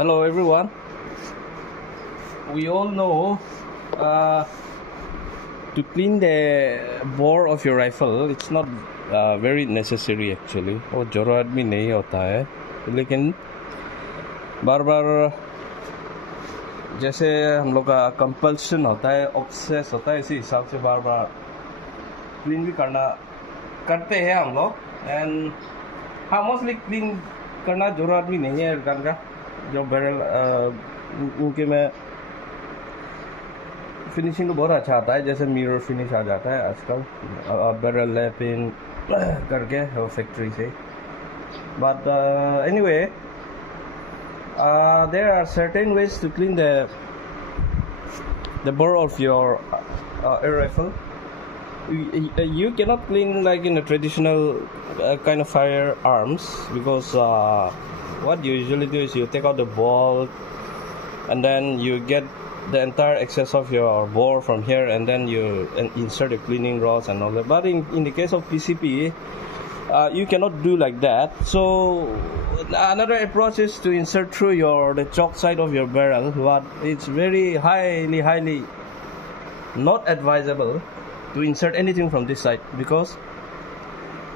Hello everyone. We all know to clean the bore of your rifle it's not very necessary actually, और ज़रूरत भी नहीं होता है, लेकिन बार बार जैसे हम लोग का कंपल्शन होता है, ऑब्सेस होता है, इसी हिसाब से बार बार क्लीन भी करते हैं हम लोग. एंड हाँ, मोस्टली क्लीन करना ज़रूरत भी नहीं है गन का. जो बैरल उनके में फिनिशिंग तो बहुत अच्छा आता है, जैसे मिरर फिनिश आ जाता है आजकल बैरल लैपिंग करके वो फैक्ट्री से. But anyway, there are certain ways to clean the bore of your air rifle. You cannot clean like in a traditional kind of firearms, because what you usually do is you take out the ball and then you get the entire excess of your bore from here, and then you insert the cleaning rods and all that. But in the case of PCP, you cannot do like that. So another approach is to insert through the choke side of your barrel, but it's very highly not advisable to insert anything from this side, because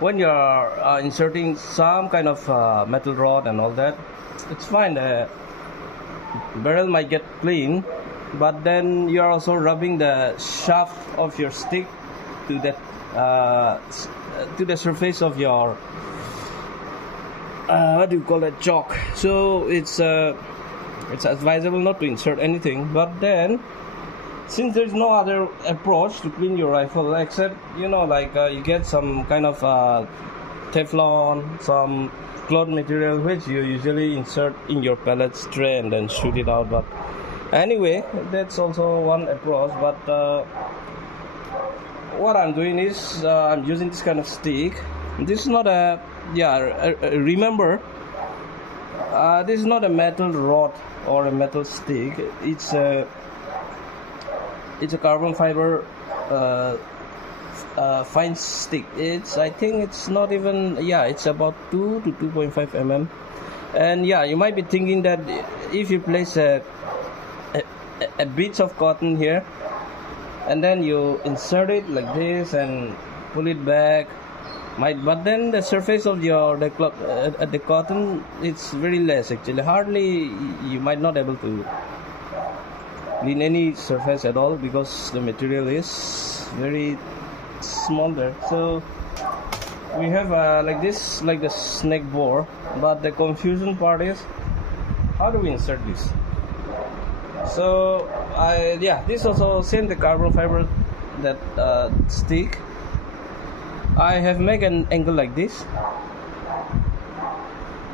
when you are inserting some kind of metal rod and all that, it's fine, the barrel might get clean, but then you are also rubbing the shaft of your stick to the surface of your what do you call it, choke. So it's advisable not to insert anything. But then, since there's no other approach to clean your rifle except, like you get some kind of Teflon, some cloth material, which you usually insert in your pellets tray and then shoot it out. But anyway, that's also one approach. But what I'm doing is I'm using this kind of stick. This is not remember, this is not a metal rod or a metal stick. It's a carbon fiber fine stick. I think it's not even, it's about 2 to 2.5 mm. And you might be thinking that if you place a bit of cotton here and then you insert it like this and pull it back, but then the surface of the cotton, it's very less actually. Hardly, you might not able to clean any surface at all, because the material is very small there. So we have like this, like the snake bore. But the confusion part is, how do we insert this? So this also same, the carbon fiber, that stick. I have made an angle like this.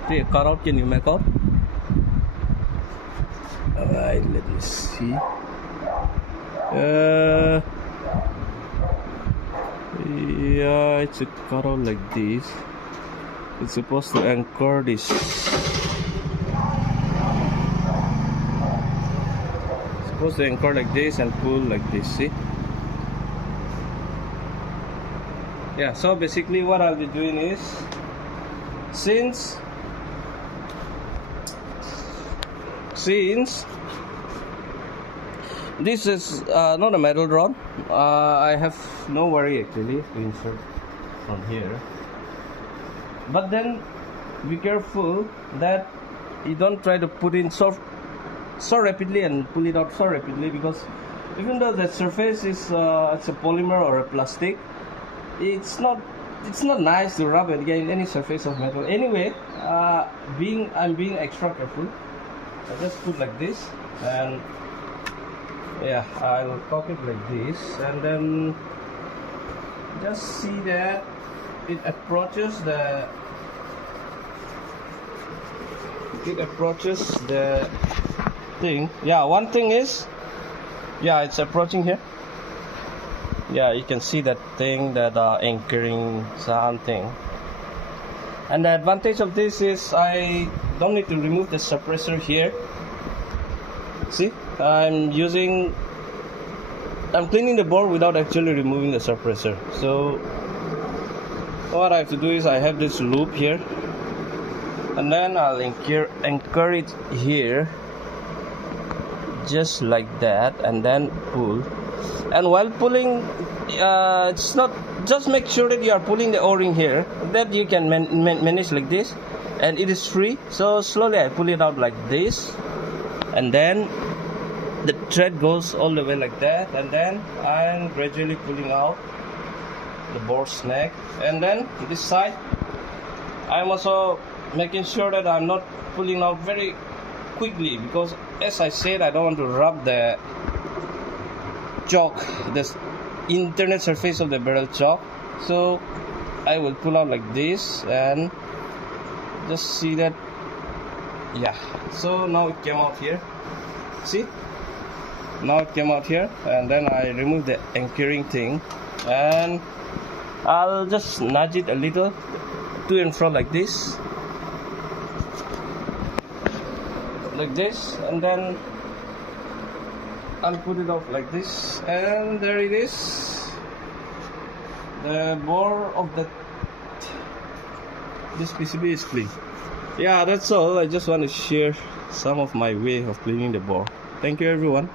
Okay, cut out. Can you make out? Alright, let me see. It's a cut out like this. It's supposed to anchor this. Supposed to anchor like this and pull like this. See? So basically what I'll be doing is, since this is not a metal rod, I have no worry actually to insert from here. But then be careful that you don't try to put in so rapidly and pull it out so rapidly, because even though the surface is it's a polymer or a plastic, it's not nice to rub it against any surface of metal. Anyway, I'm being extra careful. I just put like this, and I'll cock it like this, and then just see that it approaches the thing. One thing is, it's approaching here. You can see that thing, that anchoring something. And the advantage of this is I don't need to remove the suppressor here. See, I'm cleaning the bore without actually removing the suppressor. So what I have to do is, I have this loop here, and then I'll anchor it here just like that, and then pull. And while pulling, it's not, just make sure that you are pulling the o-ring here, that you can manage like this, and it is free. So slowly I pull it out like this, and then the thread goes all the way like that, and then I'm gradually pulling out the board's neck. And then this side, I'm also making sure that I'm not pulling out very quickly, because as I said, I don't want to rub the choke, the internal surface of the barrel choke. So I will pull out like this, and just see that, yeah. So now it came out here, see, now it came out here. And then I remove the anchoring thing, and I'll just nudge it a little to and fro like this, and then I'll put it off like this, and there it is. The bore of this PCB is clean. Yeah, that's all. I just want to share some of my way of cleaning the bore. Thank you, everyone.